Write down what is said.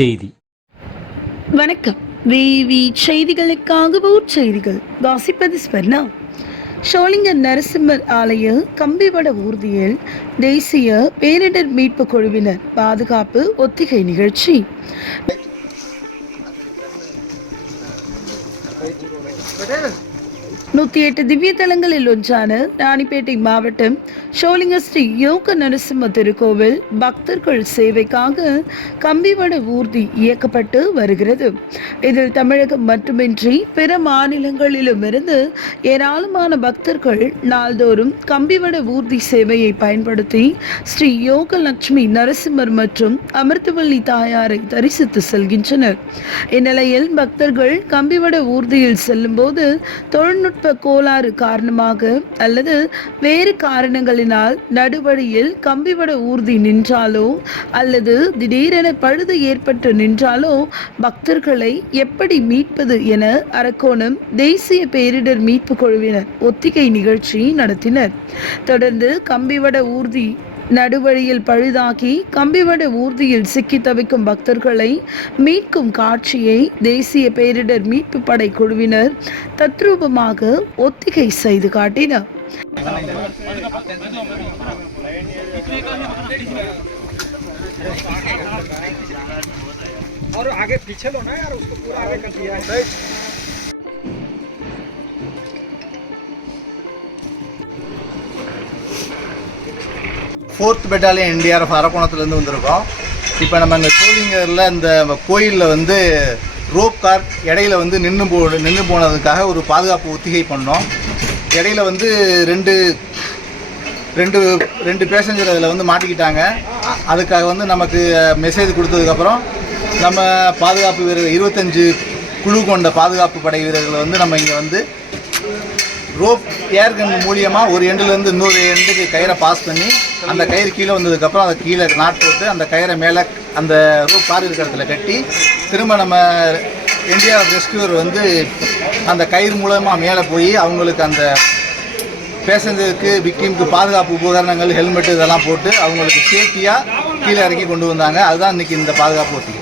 செய்தி. வணக்கம். விவி செய்திகளுக்காக ஊர் செய்திகள். வாசிப்பது ஸ்வர்ணா. ஷோலிங்கர் நரசிம்மர் ஆலய கம்பிவட ஊர்தியில் தேசிய பேரிடர் மீட்பு குழுவினர் பாதுகாப்பு ஒத்திகை நிகழ்ச்சி. நூற்றி எட்டு திவ்ய தலங்களில் ஒன்றான ராணிப்பேட்டை மாவட்டம் ஷோலிங்க ஸ்ரீ யோக நரசிம்ம திருக்கோவில் பக்தர்கள் சேவைக்காக கம்பிவட ஊர்தி இயக்கப்பட்டு வருகிறது. இதில் தமிழகம் மட்டுமின்றி பிற மாநிலங்களிலுமிருந்து ஏராளமான பக்தர்கள் நாள்தோறும் கம்பிவட ஊர்தி சேவையை பயன்படுத்தி ஸ்ரீ யோக லட்சுமி நரசிம்மர் மற்றும் அமிர்தவல்லி தாயாரை தரிசித்து செல்கின்றனர். இந்நிலையில் பக்தர்கள் கம்பிவட ஊர்தியில் செல்லும்போது தொழில்நுட்ப கோளாறு காரணமாக அல்லது வேறு காரணங்களினால் நடுவழியில் கம்பிவட ஊர்தி நின்றாலோ அல்லது திடீரென பழுது ஏற்பட்டு நின்றாலோ பக்தர்களை எப்படி மீட்பது என அரக்கோணம் தேசிய பேரிடர் மீட்பு குழுவினர் ஒத்திகை நிகழ்ச்சி நடத்தினர். தொடர்ந்து கம்பிவட ஊர்தி நடுவழியில் பழுதாகி கம்பிவட ஊர்தியில் சிக்கி தவிக்கும் பக்தர்களை மீட்கும் காட்சியை தேசிய பேரிடர் மீட்பு படை குழுவினர் தத்ரூபமாக ஒத்திகை செய்து காட்டினர் और आगे पीछे लो ना यार उसको पूरा आगे कर दिया है ஃபோர்த் பெட்டாலியன் என்டிஆர்எஃப் அரக்கோணத்துலேருந்து வந்திருக்கோம். இப்போ நம்ம இந்த சோழிங்கரில் இந்த கோயிலில் வந்து ரோப் கார் இடையில வந்து நின்று போ நின்று போனதுக்காக ஒரு பாதுகாப்பு ஒத்திகை பண்ணோம். இடையில வந்து ரெண்டு ரெண்டு ரெண்டு பேசஞ்சர் அதில் வந்து மாட்டிக்கிட்டாங்க. அதுக்காக வந்து நமக்கு மெசேஜ் கொடுத்ததுக்கப்புறம் நம்ம பாதுகாப்பு வீரர்கள் இருபத்தஞ்சு குழு கொண்ட பாதுகாப்பு படை வீரர்களை வந்து நம்ம இங்கே வந்து ரோப் ஏர் கன் மூலியமாக ஒரு எண்டுலேருந்து இன்னொரு எண்டுக்கு கயிறை பாஸ் பண்ணி அந்த கயிறு கீழே வந்ததுக்கப்புறம் அதை கீழே நாட் போட்டு அந்த கயிறை மேலே அந்த ரோப் கார் இருக்கிற இடத்துல கட்டி திரும்ப நம்ம இந்தியா ரெஸ்கியூர் வந்து அந்த கயிறு மூலமாக மேலே போய் அவங்களுக்கு அந்த பேசஞ்சருக்கு விக்டிம்க்கு பாதுகாப்பு உபகரணங்கள் ஹெல்மெட் இதெல்லாம் போட்டு அவங்களுக்கு சேஃப்டியாக கீழே இறக்கி கொண்டு வந்தாங்க. அதுதான் இன்றைக்கி இந்த பாதுகாப்பு ஒத்திகை